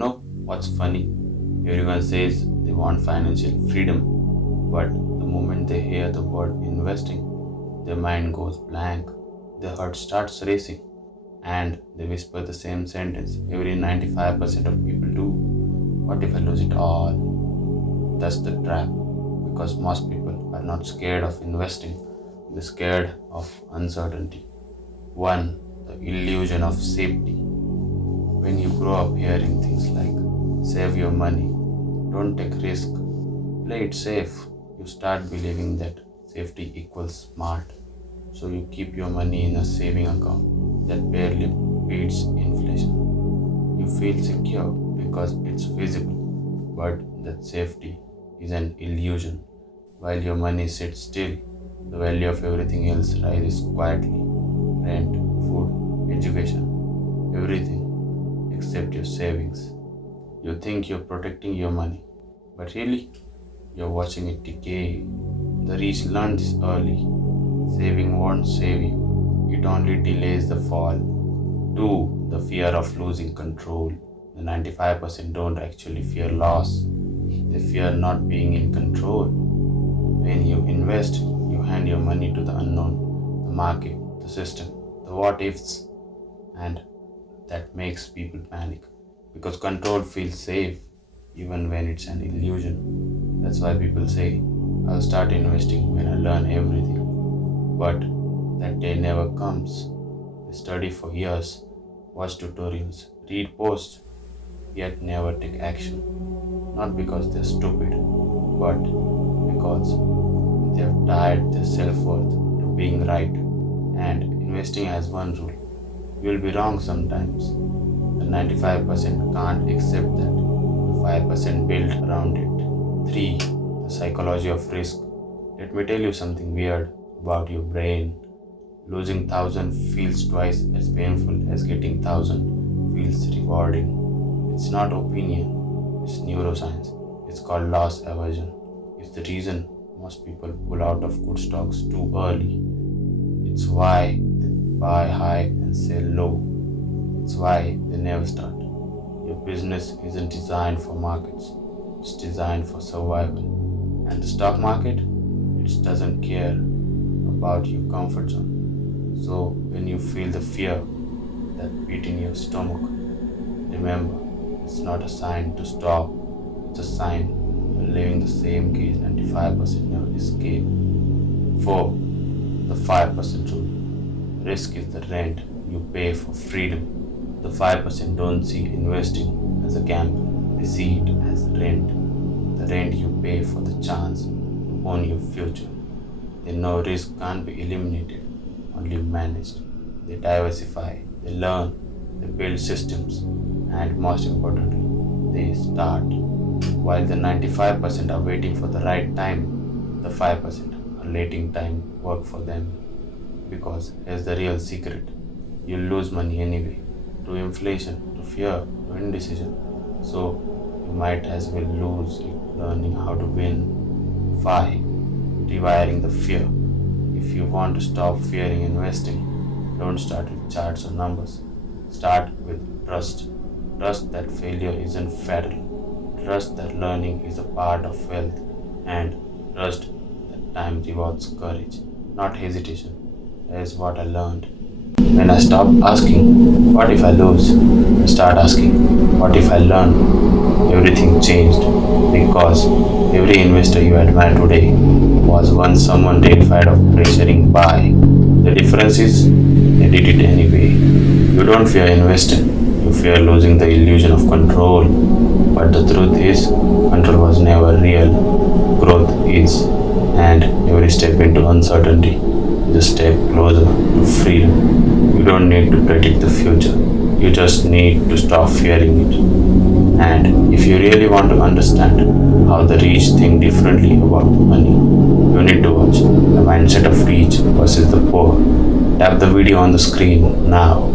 know what's funny? Everyone says they want financial freedom, but the moment they hear the word investing, their mind goes blank, their heart starts racing, and they whisper the same sentence every 95% of people do. What if I lose it all? That's the trap, because most people are not scared of investing, they're scared of uncertainty. One, the illusion of safety. When you grow up hearing things like save your money, don't take risk, play it safe, you start believing that safety equals smart. So you keep your money in a saving account that barely beats inflation. You feel secure because it's visible, but that safety is an illusion. While your money sits still, the value of everything else rises quietly: rent, food, education, everything except your savings. You think you're protecting your money, but really, you're watching it decay. The rich learn this early. Saving won't save you, it only delays the fall. 2. The fear of losing control. The 95% don't actually fear loss, they fear not being in control. When you invest, you hand your money to the unknown, the market, the system, the what ifs, and that makes people panic because control feels safe even when it's an illusion. That's why people say, I'll start investing when I learn everything. But that day never comes. They study for years, watch tutorials, read posts, yet never take action. Not because they're stupid, but because they have tied their self worth to being right. And investing has one rule: you will be wrong sometimes. The 95% can't accept that. The 5% built around it. 3. The psychology of risk. Let me tell you something weird about your brain. Losing 1,000 feels twice as painful as getting 1,000 feels rewarding. It's not opinion, it's neuroscience. It's called loss aversion. It's the reason most people pull out of good stocks too early. It's why they buy high and sell low. It's why they never start. Your business isn't designed for markets, it's designed for survival. And the stock market, it doesn't care about your comfort zone. So when you feel the fear, that pit in your stomach, remember, it's not a sign to stop, it's a sign you're living the same cage 95% never escape. 4. The 5% rule. Risk is the rent you pay for freedom. The 5% don't see investing as a gamble, they see it as the rent you pay for the chance to own your future. They know risk can't be eliminated, only managed. They diversify, they learn, they build systems, and most importantly, they start. While the 95% are waiting for the right time, the 5% are letting time work for them. Because here's the real secret: you'll lose money anyway, to inflation, to fear, to indecision. So you might as well lose it learning how to win. 5. Rewiring the fear. If you want to stop fearing investing, don't start with charts or numbers. Start with trust. Trust that failure isn't fatal. Trust that learning is a part of wealth. And trust that time rewards courage, not hesitation. Here's what I learned. When I stopped asking, what if I lose? I start asking, what if I learn? Everything changed because every investor you admire today was once someone terrified of pressuring buy. The difference is they did it anyway. You don't fear investing, you fear losing the illusion of control. But the truth is, control was never real. Growth is, and every step into uncertainty is a step closer to freedom. You don't need to predict the future, you just need to stop fearing it. And if you really want to understand how the rich think differently about money, you need to watch The Mindset of Rich versus the Poor. Tap the video on the screen now.